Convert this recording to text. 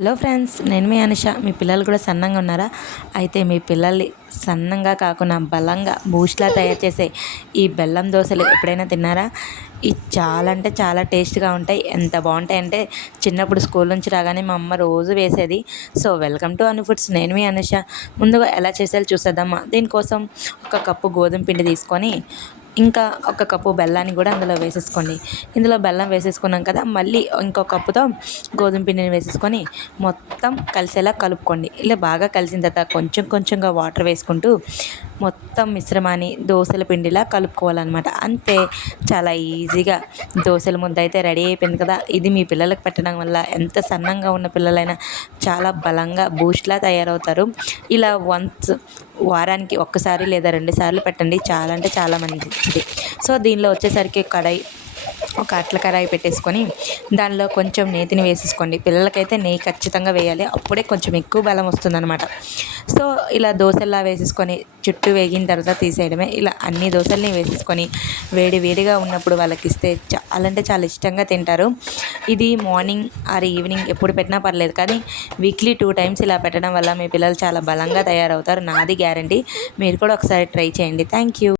Hello friends నేను మీ అనుష. మీ పిల్లలు కూడా సన్నంగా ఉన్నారా? అయితే మీ పిల్లల్ని సన్నంగా కాకుండా బలంగా బూస్ట్లా తయారు చేసే ఈ బెల్లం దోశలు ఎప్పుడైనా తిన్నారా? ఇవి చాలా అంటే చాలా టేస్ట్గా ఉంటాయి. ఎంత బాగుంటాయి అంటే చిన్నప్పుడు స్కూల్ నుంచి రాగానే మా అమ్మ రోజు వేసేది. So welcome to Anu Foods. నేను మీ అనుష. ముందుగా ఎలా చేసేది చూసేద్దామా? దీనికోసం ఒక కప్పు గోధుమ పిండి తీసుకొని ఇంకా ఒక కప్పు బెల్లాన్ని కూడా అందులో వేసేసుకోండి. ఇందులో బెల్లం వేసేసుకున్నాం కదా మళ్ళీ ఇంకో కప్పుతో గోధుమ పిండిని వేసేసుకొని మొత్తం కలిసేలా కలుపుకోండి. ఇలా బాగా కలిసిన తర్వాత కొంచెం కొంచెంగా వాటర్ వేసుకుంటూ మొత్తం మిశ్రమాన్ని దోశల పిండిలా కలుపుకోవాలన్నమాట. అంతే చాలా ఈజీగా దోశల ముద్ద అయితే రెడీ అయిపోయింది కదా. ఇది మీ పిల్లలకు పెట్టడం వల్ల ఎంత సన్నంగా ఉన్న పిల్లలైనా చాలా బలంగా బూస్ట్లా తయారవుతారు. ఇలా వన్స్ వారానికి ఒక్కసారి లేదా రెండు సార్లు పెట్టండి. చాలా అంటే చాలా మంచిది. సో దీనిలో వచ్చేసరికి కడాయి ఒక అట్ల కరాయి పెట్టేసుకొని దానిలో కొంచెం నేతిని వేసేసుకోండి. పిల్లలకైతే నెయ్యి ఖచ్చితంగా వేయాలి. అప్పుడే కొంచెం ఎక్కువ బలం వస్తుందన్నమాట. సో ఇలా దోశల్లా వేసేసుకొని చుట్టూ వేగిన తర్వాత తీసేయడమే. ఇలా అన్ని దోశల్ని వేసేసుకొని వేడి వేడిగా ఉన్నప్పుడు వాళ్ళకి ఇస్తే చాలా అంటే చాలా ఇష్టంగా తింటారు. ఇది మార్నింగ్ ఆర్ ఈవినింగ్ ఎప్పుడు పెట్టినా పర్లేదు. కానీ వీక్లీ టూ టైమ్స్ ఇలా పెట్టడం వల్ల మీ పిల్లలు చాలా బలంగా తయారవుతారు. నాది గ్యారంటీ. మీరు కూడా ఒకసారి ట్రై చేయండి. Thank you.